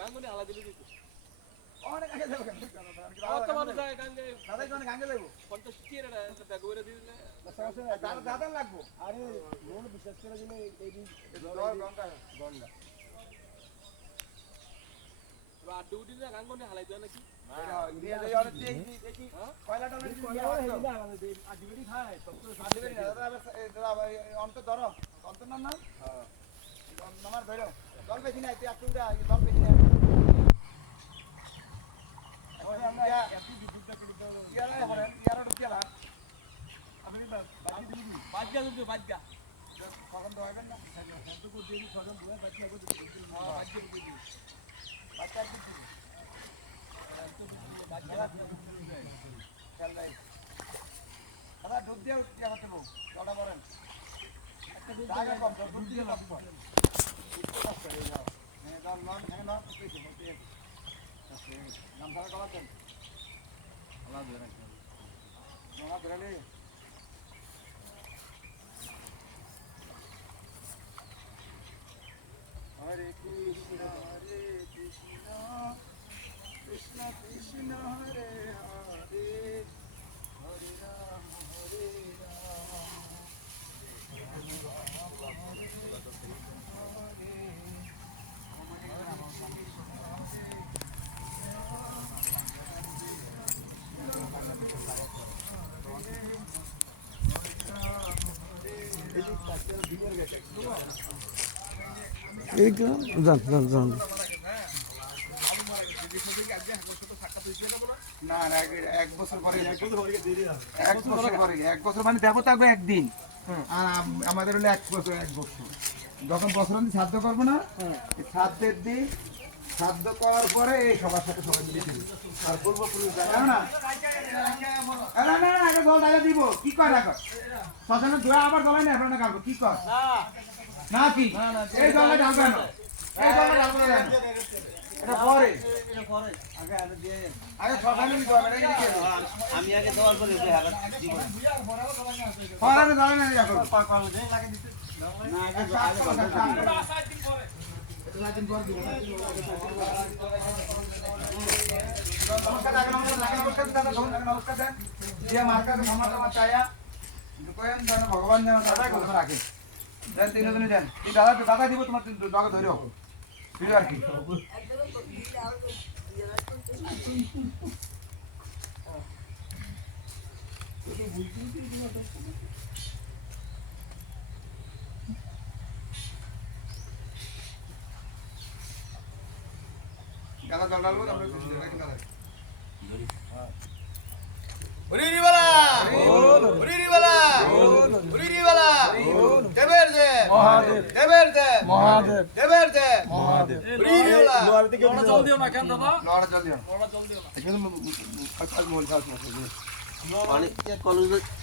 গাঙ্গুনি আলা দিলি দিত অনেক আগে যাবো কেন কত মানুষ যায় গাঙ্গে দাদা কোন গাঙ্গে যাবো 50 কি রে ব্যাগ করে দিলে দাদা লাগবো আরে লোন বিশ্বাস করে দিলে এই গঙ্গা গন্ডা আর ডিউটি না গাঙ্গুনি হালাই দিও নাকি দিয়ে দেই অনেক দেখি কয়লাটা অনেক দিয়ে আদিবাড়ি খায় আদিবেন দাদা দাদা অন্ত ধরো অন্ত নাম না হ্যাঁ নামার ধরো জল বেশি নাই তুই একটু উড়া জল বেশি নাই এখন আমরা এত বিদ্যুৎটা কিনতে হবে ইয়ারা ঢুকিয়ালা আপনি বাজ্জা দিতে বাজ্জা কখন তো হবেন না এত করে দিয়ে ছজন দুয়া বাকি হবে হ্যাঁ বাজ্জা দিবি বাচ্চা দিবি চল ভাই দাদা দুধ দিয়ে কি করতে বউ জলটা করেন একটা দুধ দিয়ে কম দুধ দিয়ে লাভ কর নাম সারা করাতেন আল্লাহ ধরে হরে কৃষ্ণ কৃষ্ণ কৃষ্ণ হরে হরে হরে রাম হরে না না এক বছর পরে এক বছর মানে দেবো থাকবে একদিন আর আমাদের হলো এক বছর যখন বছর আমি শ্রাদ্ধ করবো না শ্রাদ্ধের দিন শ্রাদ্ধ করার পরে এই সবার সাথে সবাই মিলে দিবি আর পূর্বপুরুষ না আগে জল ডালে দিব কি কর এখন শ্মশানে ধোয়া আবার জলাই না এখন কাটবো কি কর না কি এই জলটা ঢালবে না এই জলটা ঢালবে না এটা পরে আগে শ্মশানে দিতে হবে আমি আগে দেওয়ার পরে পরে জলে না দেখো না আগে ভগবান যেন রাখে তিনজনে দেন দাদা দিব তোমার ডগে ধরে আর কি গালা জল ডালবো আমরা হরিরিবালা হরিরিবালা হরিরিবালা দেবের দে মহাদেব দেবের দে মহাদেব দেবের দে মহাদেব হরিরিবালা লোড়া জল দিও না কেন দাদা লড়া জল দিও লোড়া জল দিও না কিন্তু আজ মোল খাওয়া পানি কলেজ